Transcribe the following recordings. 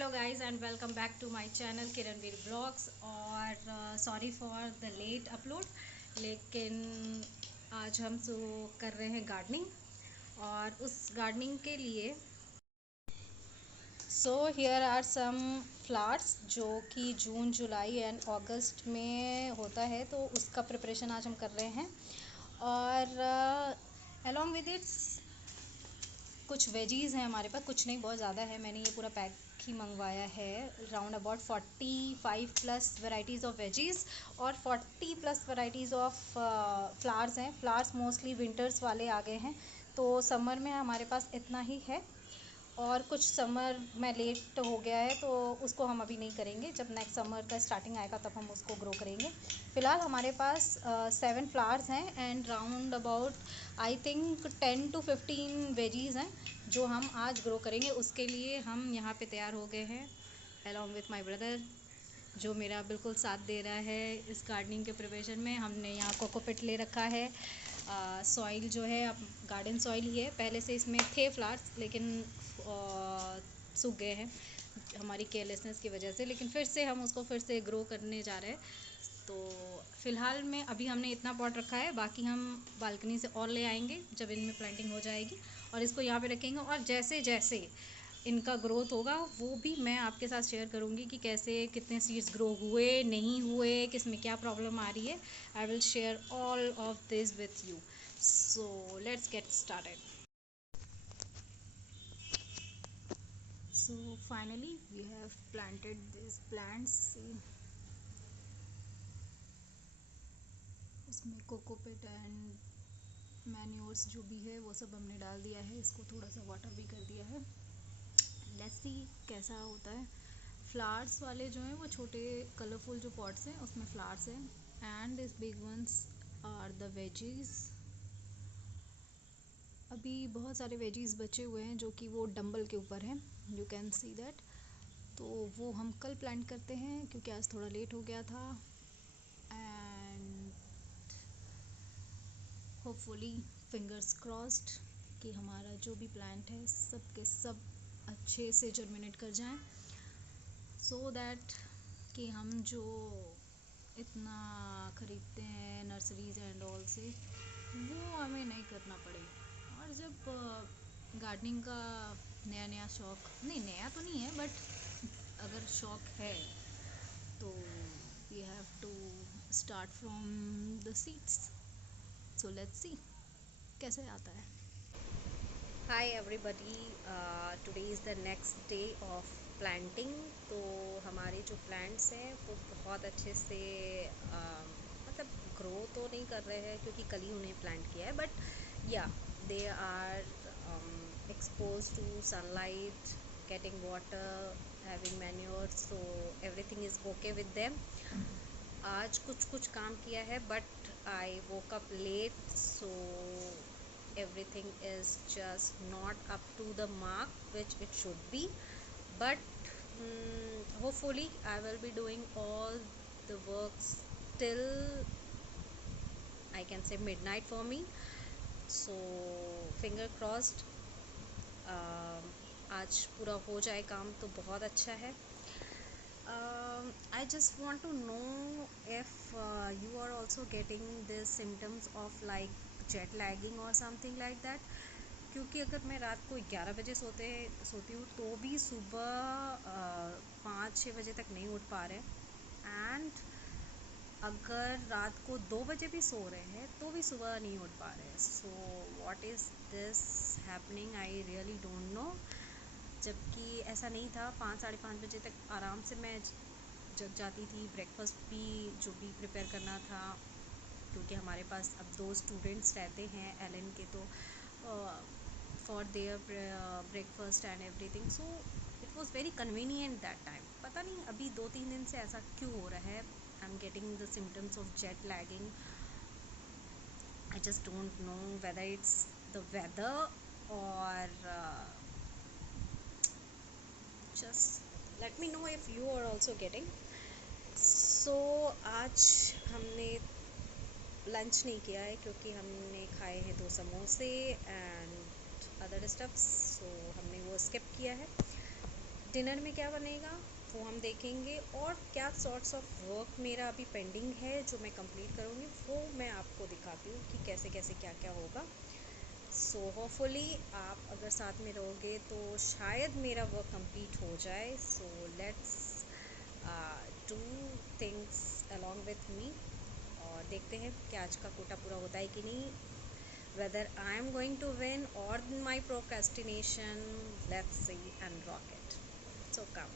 Hello guys and welcome back to my channel Kiranveer blogs. और sorry for the late upload, लेकिन आज हम कर रहे हैं गार्डनिंग। और उस गार्डनिंग के लिए हियर आर सम फ्लावर्स जो कि जून जुलाई एंड अगस्त में होता है, तो उसका प्रिपरेशन आज हम कर रहे हैं। और अलॉन्ग विद इट्स कुछ वेजीज़ हैं हमारे पास, कुछ नहीं बहुत ज़्यादा है। मैंने ये पूरा पैक ही मंगवाया है। Round about 45 plus varieties of veggies और 40 प्लस वेराइटीज़ ऑफ फ्लावर्स हैं। फ्लावर्स मोस्टली विंटर्स वाले आ गए हैं, तो समर में हमारे पास इतना ही है। और कुछ समर में लेट हो गया है, तो उसको हम अभी नहीं करेंगे। जब नेक्स्ट समर का स्टार्टिंग आएगा तब हम उसको ग्रो करेंगे। फ़िलहाल हमारे पास 7 फ्लावर्स हैं and round about I think 10 to 15 veggies हैं जो हम आज ग्रो करेंगे। उसके लिए हम यहाँ पे तैयार हो गए हैं अलॉन्ग विथ माय ब्रदर, जो मेरा बिल्कुल साथ दे रहा है इस गार्डनिंग के प्रिपरेशन में। हमने यहाँ कोकोपिट ले रखा है। सॉइल जो है अब गार्डन सॉइल ही है। पहले से इसमें थे फ्लावर्स, लेकिन सूख गए हैं हमारी केयरलेसनेस की वजह से। लेकिन फिर से हम उसको फिर से ग्रो करने जा रहे हैं। तो फ़िलहाल में अभी हमने इतना पॉट रखा है, बाकी हम बालकनी से और ले आएंगे जब इनमें प्लांटिंग हो जाएगी, और इसको यहाँ पे रखेंगे। और जैसे जैसे इनका ग्रोथ होगा वो भी मैं आपके साथ शेयर करूँगी कि कैसे कितने सीड्स ग्रो हुए, नहीं हुए, किस में क्या प्रॉब्लम आ रही है। I will share all of this with you. So let's get started. So finally we have planted these plants. See, इसमें कोकोपिट एंड मैन्योर्स जो भी है वो सब हमने डाल दिया है। इसको थोड़ा सा वाटर भी कर दिया है। लेट्स सी कैसा होता है। फ्लावर्स वाले जो हैं वो छोटे कलरफुल जो पॉट्स हैं उसमें फ्लावर्स हैं, and this big ones are the veggies. अभी बहुत सारे वेजीज बचे हुए हैं जो कि वो डंबल के ऊपर हैं, यू कैन सी दैट। तो वो हम कल प्लांट करते हैं क्योंकि आज थोड़ा लेट हो गया था। एंड होपफुली फिंगर्स क्रॉस्ड कि हमारा जो भी प्लांट है सब के सब अच्छे से जर्मिनेट कर जाएं, सो दैट कि हम जो इतना ख़रीदते हैं नर्सरीज एंड ऑल से वो हमें नहीं करना पड़े। और जब गार्डनिंग का नया नया शौक़, नहीं नया तो नहीं है, बट अगर शौक़ है तो we have to start from the seeds. So let's see कैसे आता है। Hi everybody, today is the next day of planting. तो हमारे जो प्लांट्स हैं वो बहुत अच्छे से मतलब ग्रो तो नहीं कर रहे हैं क्योंकि कल ही उन्हें प्लांट किया है, बट या they are exposed to sunlight, getting water, having manure, so everything is okay with them. आज कुछ काम किया है, but I woke up late, so everything is just not up to the mark which it should be, but hopefully I will be doing all the works till I can say midnight for me, so finger crossed आज पूरा हो जाए काम तो बहुत अच्छा है। I just want to know if you are also getting the symptoms of like jet lagging or something like that, क्योंकि अगर मैं रात को 11 बजे सोती हूँ तो भी सुबह 5-6 बजे तक नहीं उठ पा रहे, एंड अगर रात को 2 बजे भी सो रहे हैं तो भी सुबह नहीं उठ पा रहे हैं। So what is this happening, I really don't know. जबकि ऐसा नहीं था, 5-5:30 बजे तक आराम से मैं जग जाती थी। ब्रेकफास्ट भी जो भी प्रिपेयर करना था, क्योंकि हमारे पास अब 2 स्टूडेंट्स रहते हैं एलन के, तो for their breakfast and everything, so it was very convenient that time. पता नहीं अभी 2-3 दिन से ऐसा क्यों हो रहा है। I am getting the symptoms of jet lagging. I just don't know whether it's the weather और just let me know if you are also getting. So आज हमने लंच नहीं किया है क्योंकि हमने खाए हैं 2 समोसे एंड अदर स्टफ्स, सो हमने वो स्किप किया है। डिनर में क्या बनेगा वो हम देखेंगे, और क्या सॉर्ट्स ऑफ वर्क मेरा अभी पेंडिंग है जो मैं कंप्लीट करूँगी वो मैं आपको दिखाती हूँ कि कैसे कैसे क्या क्या होगा। सो होपफुली आप अगर साथ में रहोगे तो शायद मेरा वर्क कंप्लीट हो जाए। So let's do things along with मी, और देखते हैं कि आज का कोटा पूरा होता है कि नहीं, whether I am going to win or my procrastination. Let's see and rock it. So come.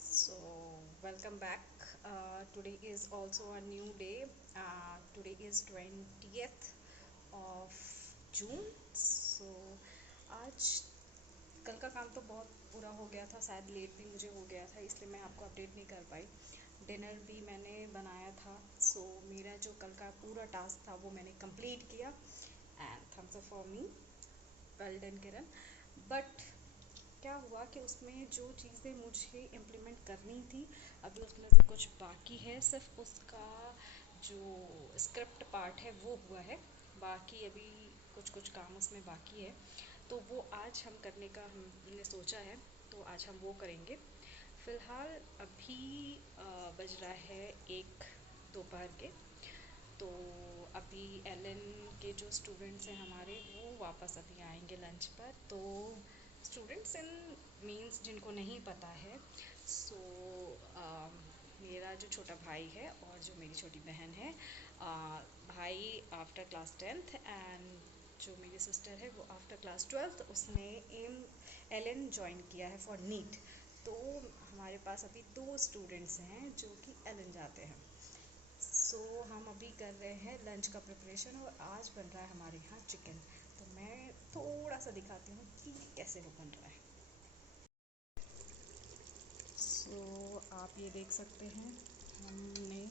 So welcome back. Today is also a new day. Today is 20th of June. So आज कल का काम तो बहुत पूरा हो गया था, शायद लेट भी मुझे हो गया था, इसलिए मैं आपको अपडेट नहीं कर पाई। डिनर भी मैंने बनाया था। सो मेरा जो कल का पूरा टास्क था वो मैंने कंप्लीट किया, and thumbs up for me, well done Kiran. But क्या हुआ कि उसमें जो चीज़ें मुझे इम्प्लीमेंट करनी थी अभी उसमें से कुछ बाकी है। सिर्फ उसका जो स्क्रिप्ट पार्ट है वो हुआ है, बाकी अभी कुछ कुछ काम उसमें बाकी है, तो वो आज हम करने का हमने सोचा है, तो आज हम वो करेंगे। फ़िलहाल अभी बज रहा है 1 दोपहर के, तो अभी एलन के जो स्टूडेंट्स हैं हमारे वो वापस अभी आएंगे लंच पर। तो स्टूडेंट्स इन मीन्स जिनको नहीं पता है, सो मेरा जो छोटा भाई है और जो मेरी छोटी बहन है, भाई आफ्टर क्लास 10th एंड जो मेरी सिस्टर है वो आफ्टर क्लास 12th, उसने एलन ज्वाइन किया है फॉर नीट। तो हमारे पास अभी 2 स्टूडेंट्स हैं जो कि एलन जाते हैं। सो हम अभी कर रहे हैं लंच का प्रिपरेशन, और आज बन रहा है हमारे यहाँ चिकन। तो मैं थोड़ा सा दिखाती हूँ कि कैसे वो बन रहा है। सो आप ये देख सकते हैं हमने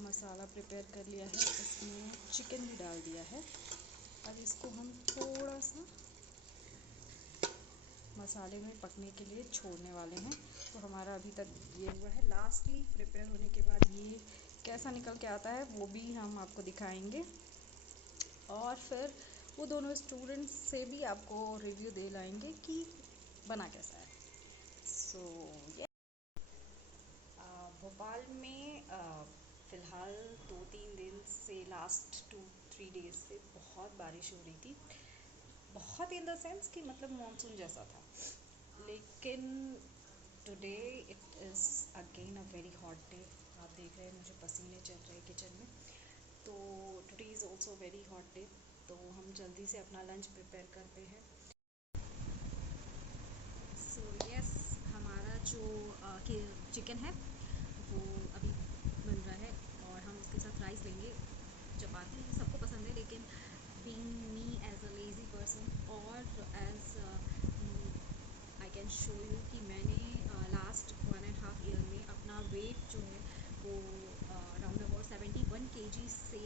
मसाला प्रिपेयर कर लिया है, इसमें चिकन भी डाल दिया है। अब इसको हम थोड़ा सा मसाले में पकने के लिए छोड़ने वाले हैं। तो हमारा अभी तक ये हुआ है, लास्टली प्रिपेयर होने के बाद ये कैसा निकल के आता है वो भी हम आपको दिखाएंगे, और फिर वो दोनों स्टूडेंट्स से भी आपको रिव्यू दे लाएंगे कि बना कैसा है। सो ये भोपाल में फ़िलहाल 2-3 दिन से, लास्ट 2-3 डेज से बहुत बारिश हो रही थी। बहुत इन द सेंस कि मतलब मानसून जैसा था, लेकिन today it is again a very hot day. आप देख रहे हैं मुझे पसीने चल रहे हैं किचन में। तो today is also very hot day, तो हम जल्दी से अपना लंच प्रिपेयर करते हैं। सो यस, हमारा जो चिकन है वो अभी बन रहा है, और हम उसके साथ राइस लेंगे। चपाती सबको पसंद है, लेकिन being me as a lazy person, और as I can show you कि मैंने लास्ट 1.5 ईयर में अपना वेट जो है वो राउंड अबाउट 71 kg से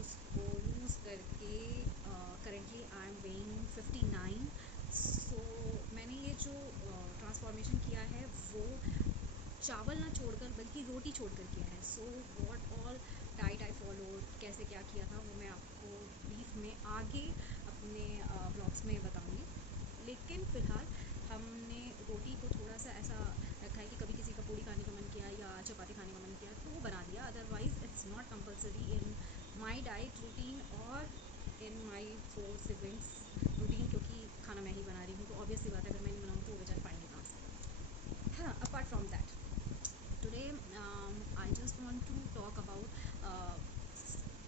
उसको लूज़ करके करेंटली आई एम वेइंग 59। सो मैंने ये जो ट्रांसफॉर्मेशन किया है वो चावल ना छोड़कर बल्कि रोटी छोड़कर किया है। So what all diet I follow, कैसे क्या किया था वो मैं आपको ब्रीफ में आगे अपने ब्लॉग्स में बताऊंगी। लेकिन फ़िलहाल हमने रोटी को थोड़ा सा ऐसा रखा है कि कभी किसी का पूड़ी खाने का मन किया या चपाती खाने का मन किया तो वो बना दिया, otherwise it's not compulsory in my diet routine और इन माई 4 सिबलिंग्स रूटीन, क्योंकि खाना मैं ही बना रही हूँ, तो ऑब्वियसली बात है अगर मैं नहीं बनाऊँ तो वो बेचारे पाएंगे कहाँ से। हाँ, apart from that today I just want to talk about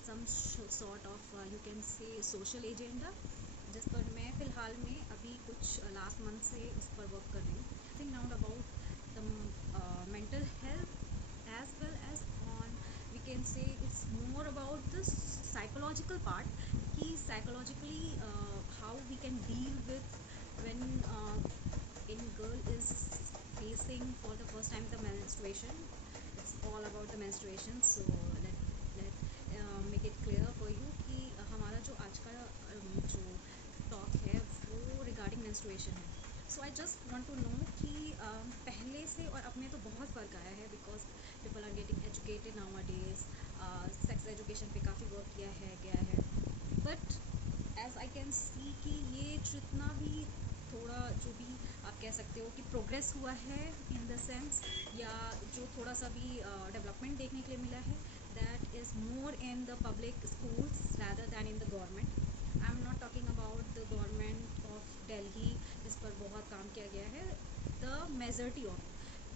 some sort of you can say social agenda, जिस पर मैं फ़िलहाल में अभी कुछ लास्ट मंथ से उस पर वर्क कर रही हूँ। Think not about the mental health as well as on we can say it's more about the psychological part, कि psychologically how we can deal with when in girl is facing for the first time the menstruation. It's all about the menstruation. So let make it clear for you कि हमारा जो आज का जो talk है वो regarding menstruation है। So I just want to know कि पहले से और अब में तो बहुत फ़र्क आया है, because people are getting educated now a days. Sex education पे काफ़ी वर्क किया है गया है, but as I can see कि ये जितना भी थोड़ा जो भी आप कह सकते हो कि प्रोग्रेस हुआ है इन द सेंस, या जो थोड़ा सा भी डेवलपमेंट देखने के लिए मिला है, that is more in the public schools rather than in the government. I am not talking about the government of Delhi जिस पर बहुत काम किया गया है. द मेजॉरिटी ऑफ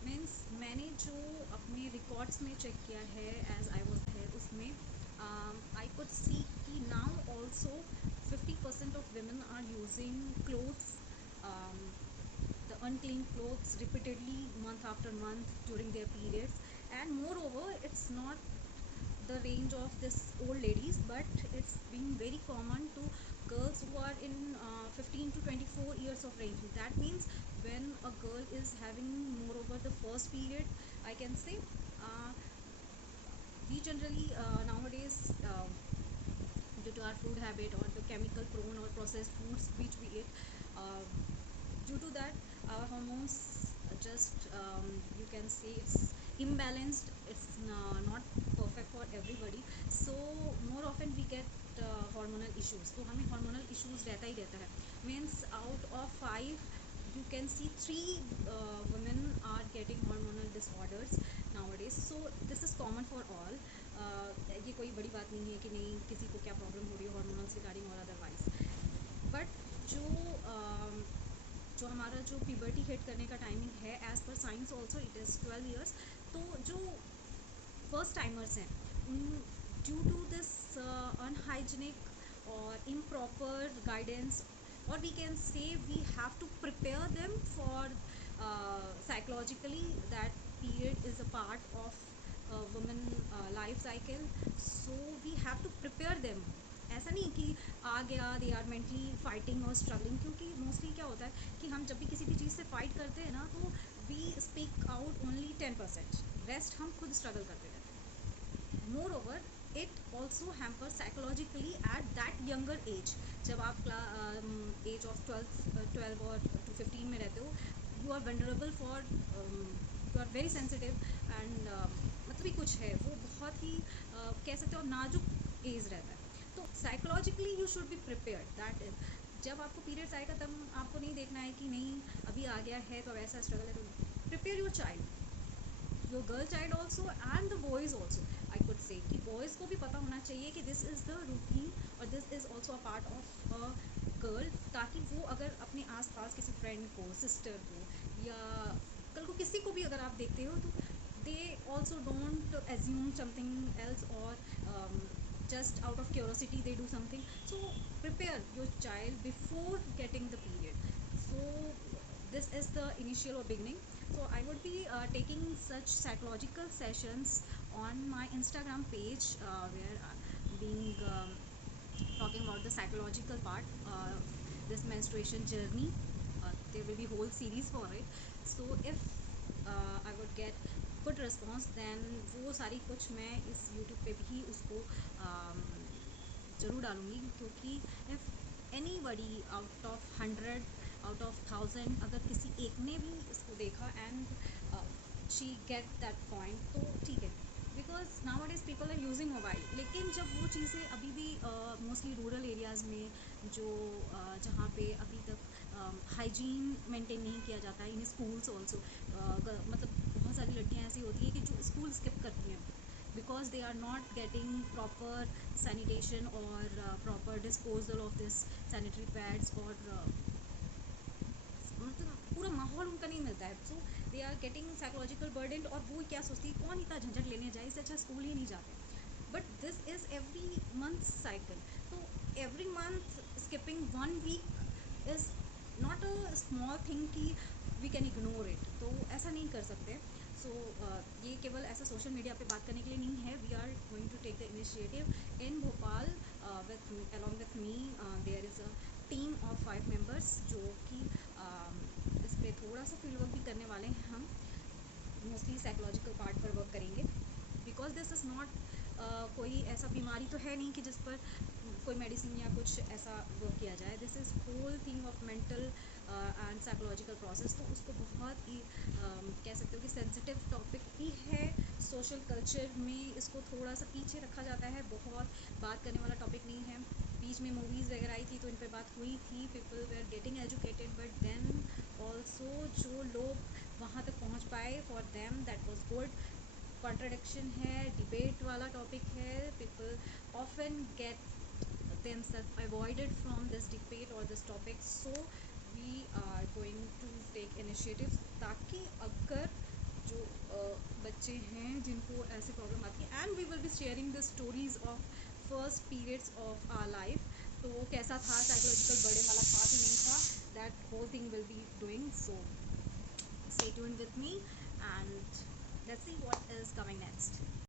मीन्स मैंने जो अपने रिकॉर्ड्स में चेक किया है एज आई वॉज है उसमें आई कुड सी कि now also 50% of women are using clothes, the unclean clothes repeatedly month after month during their periods. And moreover, it's not the range of this old ladies, but it's being very common to girls who are in 15 to 24 years of range. That means when a girl is having moreover the first period, I can say uh, we generally nowadays due to our food habit or the chemical prone or processed foods which we eat, uh, due to that our hormones just you can say it's imbalanced. It's not perfect for everybody, so more often we get hormonal issues. तो हमें hormonal issues रहता ही रहता है. Means out of 5 you can see 3 women are getting hormonal disorders nowadays. So this is common for all. ये कोई बड़ी बात नहीं है कि नहीं किसी को क्या प्रॉब्लम हो रही है हॉर्मोनल्स रिगार्डिंग और अदरवाइज. बट जो हमारा जो प्यूबर्टी हिट करने का टाइमिंग है as per science also it is 12 years. तो जो फर्स्ट टाइमर्स हैं उन ड्यू टू दिस अनहाइजीनिक और improper guidance, or we can say we have to prepare them for psychologically that period is a part of women life cycle, so we have to prepare them. ऐसा नहीं कि आ गया they are mentally fighting और struggling, क्योंकि mostly क्या होता है कि हम जब भी किसी भी चीज़ से फाइट करते हैं ना तो we speak out only 10%, rest हम खुद स्ट्रगल करते रहते हैं. Moreover it also hamper psychologically at that younger age. जब आप एज ऑफ 12 और टू 15 में रहते हो, you are vulnerable for, you are very sensitive and मतलब भी कुछ है वो बहुत ही कह सकते हो नाजुक एज रहता है. तो psychologically you should be prepared. That is जब आपको पीरियड्स आएगा तब आपको नहीं देखना है कि नहीं अभी आ गया है तो अब ऐसा स्ट्रगल है. तो prepare your child, your girl child also and the boys also. I could say कि बॉयज़ को भी पता होना चाहिए कि दिस इज़ द रूटीन और this is also a part of a girl, ताकि वो अगर अपने आसपास किसी फ्रेंड को, सिस्टर को, या कल को किसी को भी अगर आप देखते हो तो they also don't assume something else और just out of curiosity they do something. So prepare your child before getting the period. So this is the initial or beginning. So I would be taking such psychological sessions on my Instagram page where being talking about the psychological part, this menstruation journey. There will be whole series for it. So if I would get good response then वो सारी कुछ मैं इस YouTube पे भी उसको ज़रूर डालूँगी. क्योंकि if anybody out of 100 out of 1000 अगर किसी एक ने भी इसको देखा and she get that point तो ठीक है. Because nowadays people are using mobile, लेकिन जब वो चीज़ें अभी भी मोस्टली रूरल एरियाज़ में जो जहाँ पे अभी तक हाइजीन मेंटेन नहीं किया जाता है इन स्कूल्स ऑल्सो, मतलब बहुत सारी लड़कियाँ ऐसी होती हैं कि जो स्कूल स्किप करती हैं because they are not getting proper sanitation और proper disposal of this sanitary pads, और मतलब पूरा माहौल उनका नहीं मिलता है. So they are getting psychological burden, और वो क्या सोचती है कौन इतना झंझट लेने जाए, इससे अच्छा स्कूल ही नहीं जाते. But this is every month cycle. तो every month skipping 1 week is not a small thing कि वी कैन इग्नोर इट. तो ऐसा नहीं कर सकते. सो ये केवल ऐसा सोशल मीडिया पे बात करने के लिए नहीं है. We are going to take the initiative in Bhopal with along with me. There is a team of 5 members जो कि इस पर थोड़ा सा फील्ड वर्क भी करने वाले हैं. हम मोस्टली साइकोलॉजिकल पार्ट पर वर्क करेंगे बिकॉज दिस इज़ नॉट कोई ऐसा बीमारी तो है नहीं कि जिस पर कोई मेडिसिन या कुछ ऐसा वर्क किया जाए. This is whole thing of mental and psychological process. तो उसको बहुत ही कह सकते हो कि सेंसिटिव टॉपिक ही है. सोशल कल्चर में इसको थोड़ा सा पीछे रखा जाता है, बहुत बात करने वाला टॉपिक नहीं है. बीच में मूवीज़ वगैरह आई थी तो इन पर बात हुई थी, पीपल वे are getting educated, but then also जो लोग वहाँ तक पहुँच पाए, for them that was good. Contradiction है, डिबेट वाला टॉपिक है, people often get themselves avoided from this debate or this topic, so we are going to take initiatives ताकि अगर जो बच्चे हैं जिनको ऐसी प्रॉब्लम आती है, and we will be sharing the stories of first periods of our life, तो कैसा था, साइकोलॉजिकल बर्डन वाला था कि नहीं था, that whole thing will be doing, so stay tuned with me and let's see what is coming next.